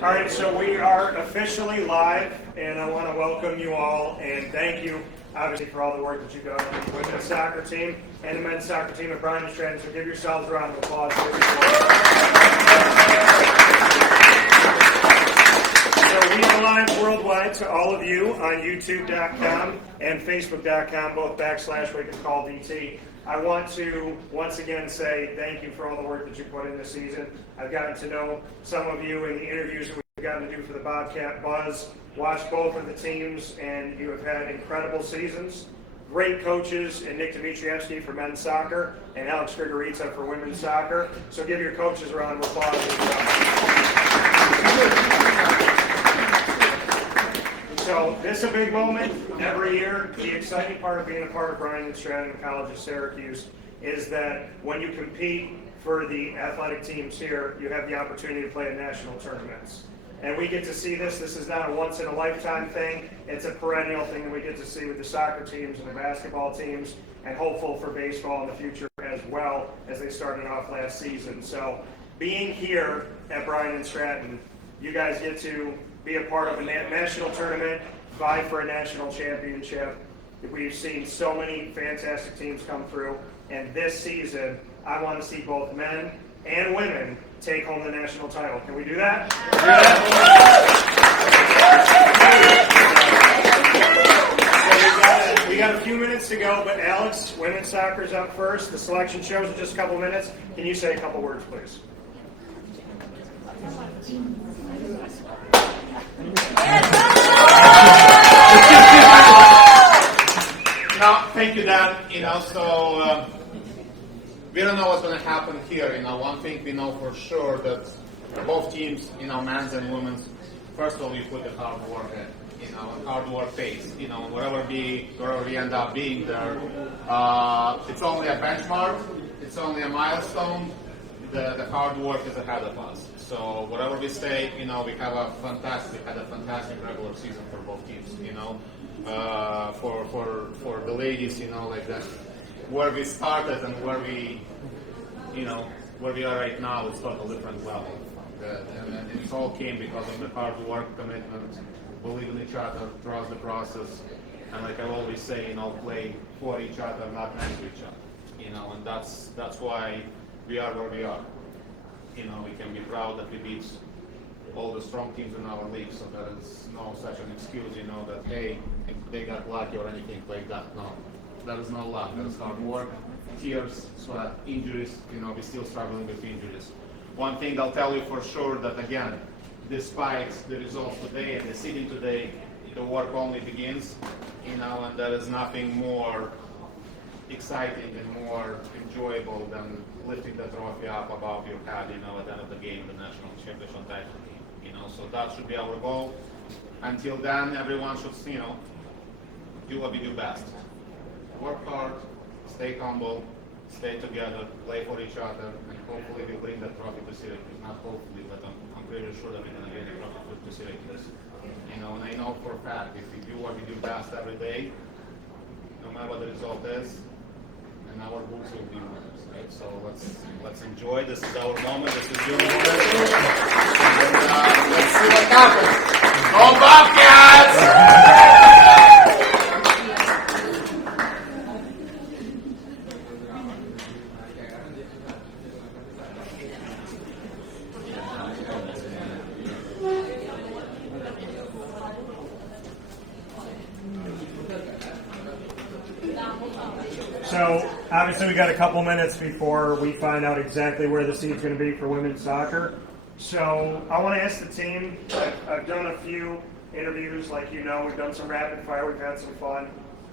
All right, so we are officially live, and I want to welcome you all and thank you, obviously, for all the work that you've done on the women's soccer team and the men's soccer team at Bryant Stratton. So give yourselves a round of applause. So we are live worldwide to all of you on YouTube.com and Facebook.com, both /WakeUpCall DT. I want to once again say thank you for all the work that you put in this season. I've gotten to know some of you in the interviews that we've gotten to do for the Bobcat Buzz, watched both of the teams, and you have had incredible seasons. Great coaches in Nick Dimitrievsky for men's soccer and Alex Grigoritza for women's soccer. So give your coaches a round of applause as well. So this is a big moment every year. The exciting part of being a part of Bryant Stratton College Syracuse is that when you compete for the athletic teams here, you have the opportunity to play in national tournaments. And we get to see this. This is not a once-in-a-lifetime thing. It's a perennial thing that we get to see with the soccer teams and the basketball teams, and hopeful for baseball in the future as well as they started off last season. So being here at Bryant Stratton, you guys get to be a part of a national tournament, vie for a national championship. We've seen so many fantastic teams come through, and this season, I want to see both men and women take home the national title. Can we do that? So we got a few minutes to go, but Alex, women's soccer's up first. The selection shows in just a couple minutes. Can you say a couple words, please? No, thank you, Dan. So we don't know what's going to happen here. One thing we know for sure that both teams, men's and women's, first of all, we put the hard work in. And hard work pays. Wherever we end up being there, it's only a benchmark. It's only a milestone. The hard work is ahead of us. So whatever we say, we had a fantastic regular season for both teams. For the ladies, like that, where we started and where we are right now is totally different level. And it all came because of the hard work, commitment, believe in each other, trust the process, and like I always say, play for each other, not against each other. And that's why we are where we are. We can be proud that we beat all the strong teams in our league, so there is no such an excuse, that hey, they got lucky or anything like that. No, there is no luck. There is hard work, tears, sweat, injuries. We're still struggling with injuries. One thing I'll tell you for sure that again, despite the results today and the seeding today, the work only begins. And there is nothing more exciting and more enjoyable than lifting the trophy up above your head, at the end of the game, the national championship title game. So that should be our goal. Until then, everyone should, do what we do best. Work hard, stay humble, stay together, play for each other, and hopefully we bring that trophy to Syracuse. Not hopefully, but I'm pretty sure that we're going to get the trophy to Syracuse. And I know for a fact, if we do what we do best every day, no matter what the result is, and our books will be winners, right? So let's enjoy. This is our moment. This is your moment. And let's see what happens. Go Bobcats! So, obviously, we got a couple minutes before we find out exactly where the seed's going to be for women's soccer. So, I want to ask the team, I've done a few interviews, we've done some rapid fire, we've had some fun.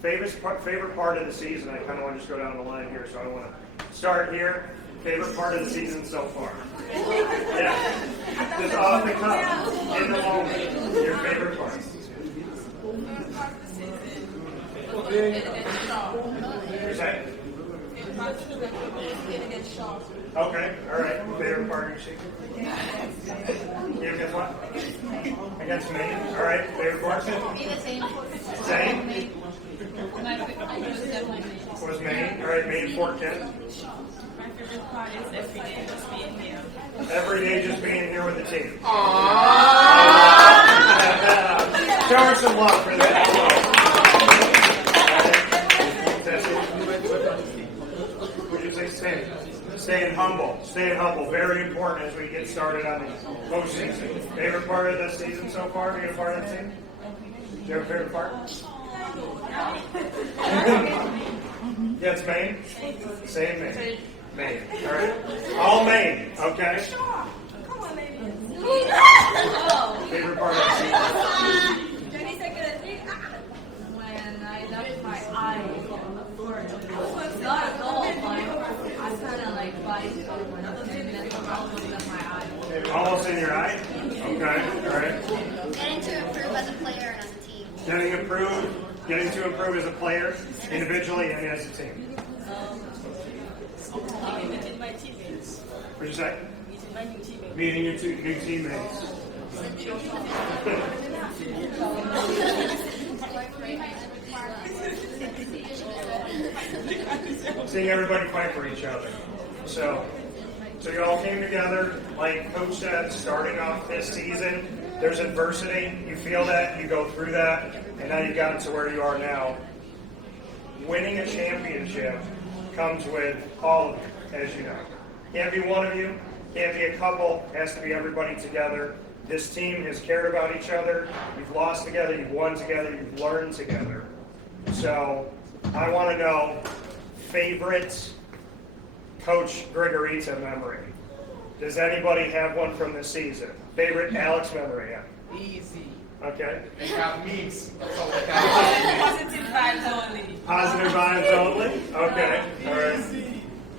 Favorite part of the season, I kind of want to just go down the line here, so I want to start here. Favorite part of the season so far? Yeah. Just off the cuff, in the moment, your favorite part. Okay, all right. Favorite part of your season? Against what? Against me. All right. Favorite part? Same. Was Maine. All right, Maine 410. My favorite part is every day just being here. Every day just being here with the team. Aww. her some love for that. Would you say staying humble? Staying humble, very important as we get started on the postseason. Favorite part of the season so far? Being a part of the team? Do you have a favorite part? Yes, Maine? Same Maine. Maine. All right. All Maine. Okay. Favorite part of the season? When I left my eye on the floor, not at all, I kind of like biting over and that's almost in my eye. Almost in your eye? Okay. All right. Getting to improve as a player and as a team. Getting to improve as a player, individually and as a team. Meeting my teammates. What'd you say? Meeting my new teammates. Meeting your new teammates. Seeing everybody fight for each other. So you all came together, like Coach said, starting off this season. There's adversity. You feel that. You go through that. And now you got to where you are now. Winning a championship comes with all of you, as you know. Can't be one of you. Can't be a couple. Has to be everybody together. This team has cared about each other. You've lost together. You've won together. You've learned together. So I want to know favorite Coach Grigorita memory. Does anybody have one from this season? Favorite Alex memory? Yeah. Easy. Okay. They have meats. That's all they have. Positive vibes only. Positive vibes only? Okay. All right.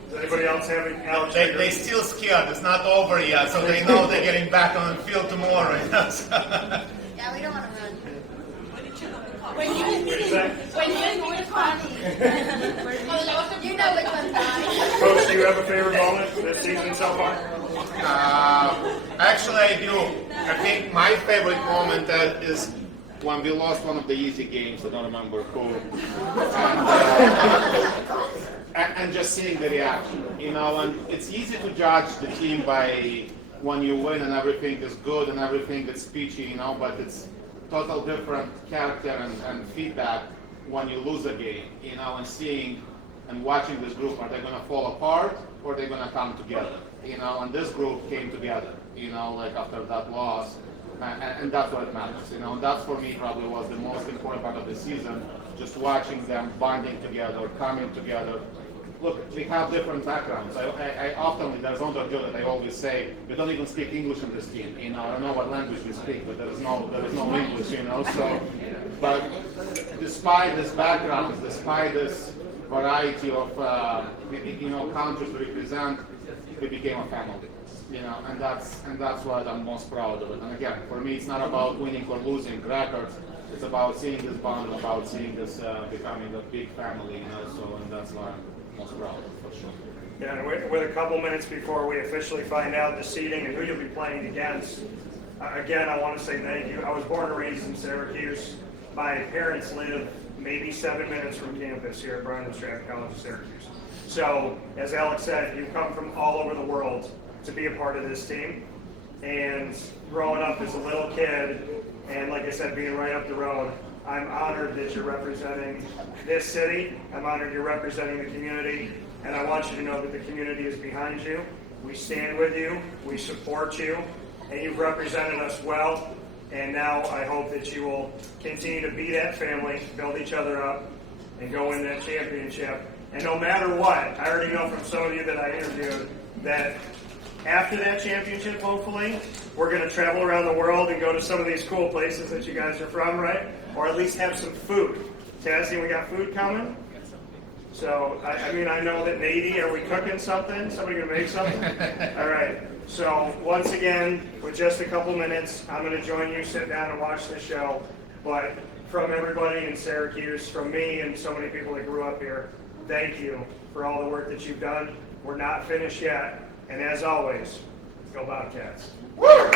Does anybody else have any Alex They Grigorita? still scared. It's not over yet, so they know they're getting back on the field tomorrow. Yeah, we don't want to run. When you What'd you say? when you go to party. You know which one's mine. Coach, do you have a favorite moment this season so far? Actually, I do. I think my favorite moment is when we lost one of the easy games. I don't remember who. And just seeing the reaction, and it's easy to judge the team by when you win and everything is good and everything is peachy, but it's total different character and feedback when you lose a game, and seeing and watching this group, are they going to fall apart or are they going to come together, and this group came together, like after that loss, and that's what matters, and that's for me probably was the most important part of the season, just watching them bonding together, coming together. Look, we have different backgrounds. I often, there's one joke that I always say, we don't even speak English in this team. I don't know what language we speak, but there is no English, so, but despite this background, despite this variety of, countries to represent, we became a family, and that's what I'm most proud of it. And again, for me, it's not about winning or losing records. It's about seeing this bond, about seeing this becoming a big family, and that's why I'm most proud of, for sure. Yeah, and with a couple minutes before we officially find out the seeding and who you'll be playing against, again, I want to say thank you. I was born and raised in Syracuse. My parents live maybe 7 minutes from campus here at Bryant Stratton College Syracuse. So, as Alex said, you've come from all over the world to be a part of this team. And growing up as a little kid, and like I said, being right up the road, I'm honored that you're representing this city. I'm honored you're representing the community. And I want you to know that the community is behind you. We stand with you. We support you. And you've represented us well. And now I hope that you will continue to be that family, build each other up, and go win that championship. And no matter what, I already know from some of you that I interviewed that after that championship, hopefully, we're going to travel around the world and go to some of these cool places that you guys are from, right? Or at least have some food. Tassie, we got food coming? So, I know that Nady, are we cooking something? Somebody going to make something? All right. So, once again, with just a couple minutes, I'm going to join you, sit down and watch the show. But from everybody in Syracuse, from me and so many people that grew up here, thank you for all the work that you've done. We're not finished yet. And as always, go Bobcats. Woo!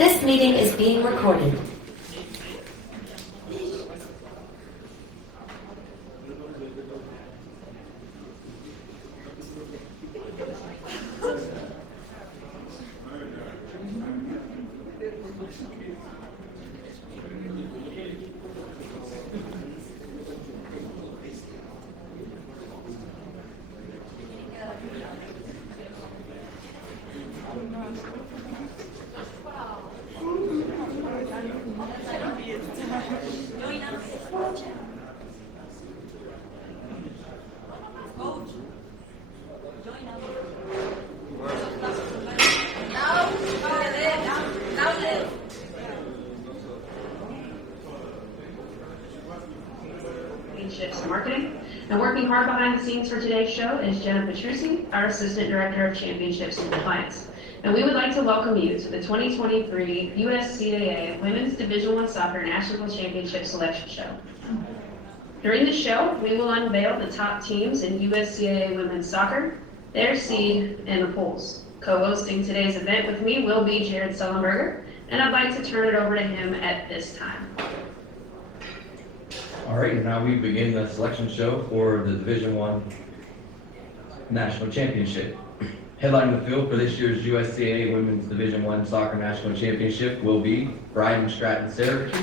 This meeting is being recorded. Championships Marketing. And working hard behind the scenes for today's show is Jenna Petrucci, our Assistant Director of Championships and Compliance. And we would like to welcome you to the 2023 USCAA Women's Division I Soccer National Championship Selection Show. During the show, we will unveil the top teams in USCAA Women's Soccer, their seed, and the polls. Co-hosting today's event with me will be Jared Sullenberger, and I'd like to turn it over to him at this time. All right, and now we begin the selection show for the Division I National Championship. Headlining the field for this year's USCAA Women's Division I Soccer National Championship will be Bryant Stratton Syracuse.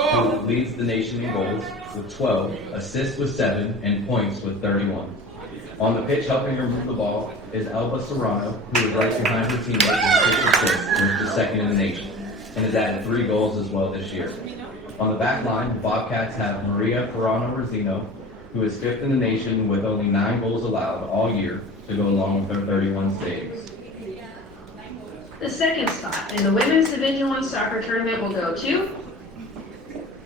Who leads the nation in goals with 12, assists with 7, and points with 31. On the pitch, helping her move the ball, is Alba Serrano, who is right behind her teammate with 6 assists, which is second in the nation, and has added 3 goals as well this year. On the back line, the Bobcats have Maria Ferrano-Rosino, who is 5th in the nation with only 9 goals allowed all year, to go along with her 31 saves. The second spot in the Women's Division I Soccer Tournament will go to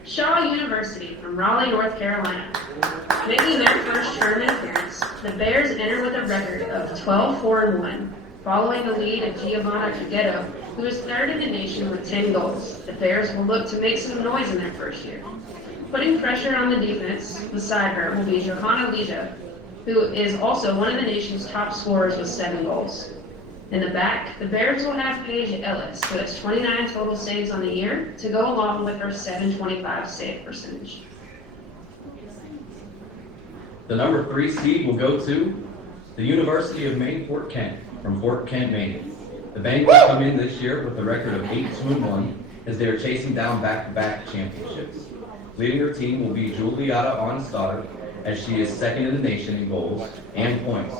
Shaw University from Raleigh, North Carolina. Making their first tournament appearance, the Bears enter with a record of 12-4-1, following the lead of Giovanna Cagetto, who is 3rd in the nation with 10 goals. The Bears will look to make some noise in their first year. Putting pressure on the defense beside her will be Johanna Leja, who is also one of the nation's top scorers with 7 goals. In the back, the Bears will have Paige Ellis, who has 29 total saves on the year, to go along with her .725 save percentage. The number 3 seed will go to the University of Maine, Fort Kent, from Fort Kent, Maine. The Bengals come in this year with a record of 8-2-1 as they are chasing down back-to-back championships. Leading her team will be Julieta Onstotter, as she is 2nd in the nation in goals and points.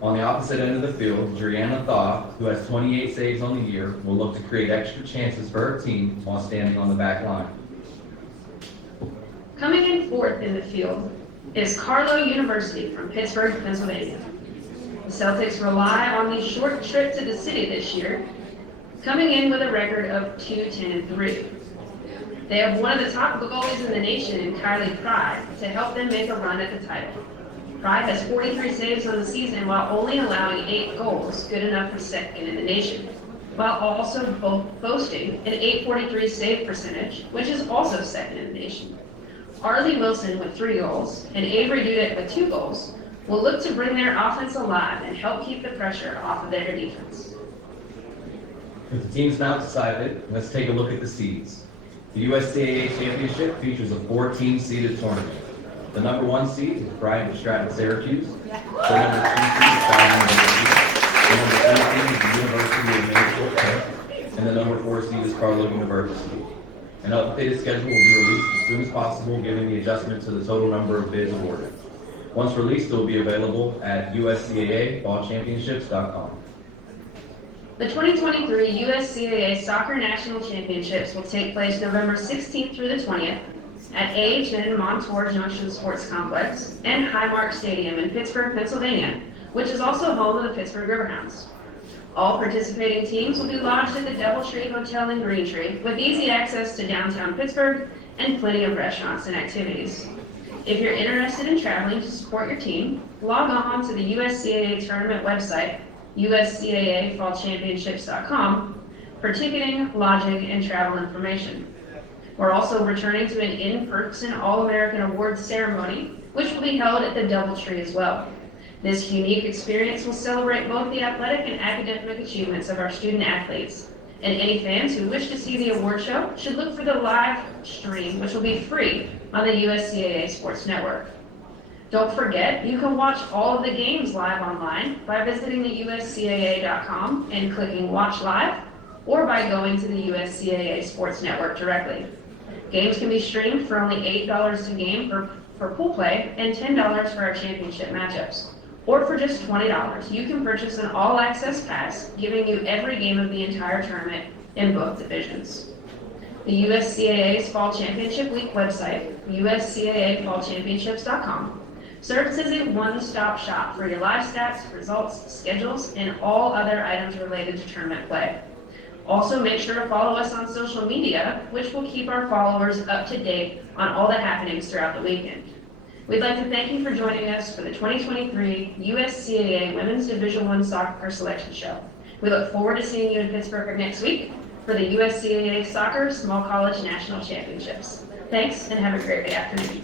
On the opposite end of the field, Juliana Thaw, who has 28 saves on the year, will look to create extra chances for her team while standing on the back line. Coming in 4th in the field is Carlow University from Pittsburgh, Pennsylvania. The Celtics rely on the short trip to the city this year, coming in with a record of 2-10-3. They have one of the top goalies in the nation in Kylie Pry to help them make a run at the title. Pry has 43 saves on the season while only allowing 8 goals, good enough for 2nd in the nation, while also boasting an .843 save percentage, which is also 2nd in the nation. Arlie Wilson with 3 goals and Avery Dudek with 2 goals will look to bring their offense alive and help keep the pressure off of their defense. With the teams now decided, let's take a look at the seeds. The USCAA Championship features a 4-team seeded tournament. The number 1 seed is Bryant Stratton Syracuse. The number 2 seed is Bryant Stratton. The number 3 seed is the University of Maine, Fort Kent. And the number 4 seed is Carlow University. An updated schedule will be released as soon as possible, given the adjustment to the total number of bids awarded. Once released, it will be available at USCAA.ballchampionships.com. The 2023 USCAA Soccer National Championships will take place November 16th through the 20th at AHN Montour Junction Sports Complex and Highmark Stadium in Pittsburgh, Pennsylvania, which is also home of the Pittsburgh Riverhounds. All participating teams will be lodged at the Doubletree Hotel in Greentree with easy access to downtown Pittsburgh and plenty of restaurants and activities. If you're interested in traveling to support your team, log on to the USCAA tournament website, USCAAFallChampionships.com, for ticketing, lodging, and travel information. We're also returning to an in-person All-American Awards ceremony, which will be held at the DoubleTree as well. This unique experience will celebrate both the athletic and academic achievements of our student athletes. And any fans who wish to see the award show should look for the live stream, which will be free on the USCAA Sports Network. Don't forget, you can watch all of the games live online by visiting the USCAA.com and clicking Watch Live, or by going to the USCAA Sports Network directly. Games can be streamed for only $8 a game for pool play and $10 for our championship matchups. Or for just $20, you can purchase an all-access pass, giving you every game of the entire tournament in both divisions. The USCAA's Fall Championship Week website, USCAAFallChampionships.com, serves as a one-stop shop for your live stats, results, schedules, and all other items related to tournament play. Also, make sure to follow us on social media, which will keep our followers up to date on all the happenings throughout the weekend. We'd like to thank you for joining us for the 2023 USCAA Women's Division I Soccer Selection Show. We look forward to seeing you in Pittsburgh next week for the USCAA Soccer Small College National Championships. Thanks, and have a great afternoon.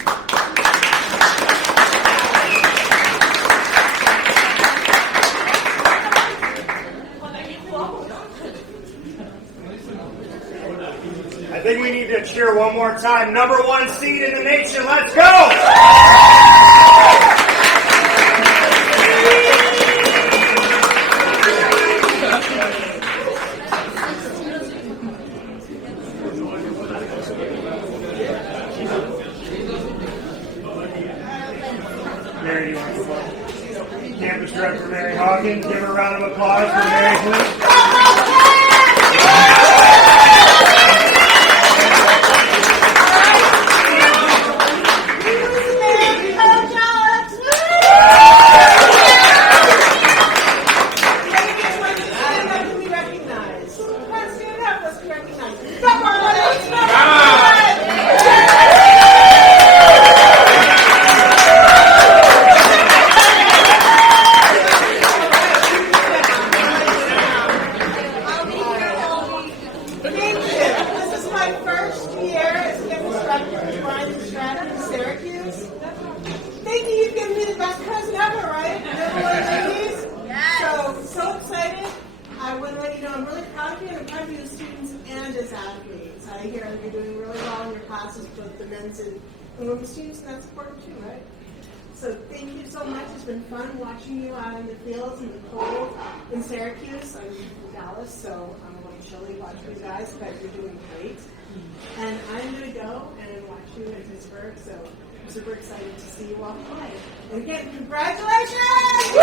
I think we need to cheer one more time. Number 1 seed in the nation. Let's go! Mary, you want to come up? Campus Director Mary Hawkins. Give her a round of applause for Mary, please. Bryant Stratton Syracuse. Thank you, you've given me the best present ever, right? Ladies? Yes. So excited. I want to let you know I'm really proud of you, and I'm proud of you as students and as athletes. I hear you're doing really well in your classes, both the men's and women's students, and that's important too, right? So thank you so much. It's been fun watching you out in the fields in the cold in Syracuse. I'm from Dallas, so I'm a little chilly watching you guys, but you're doing great. And I'm going to go and watch you in Pittsburgh, so I'm super excited to see you all play. And again, congratulations!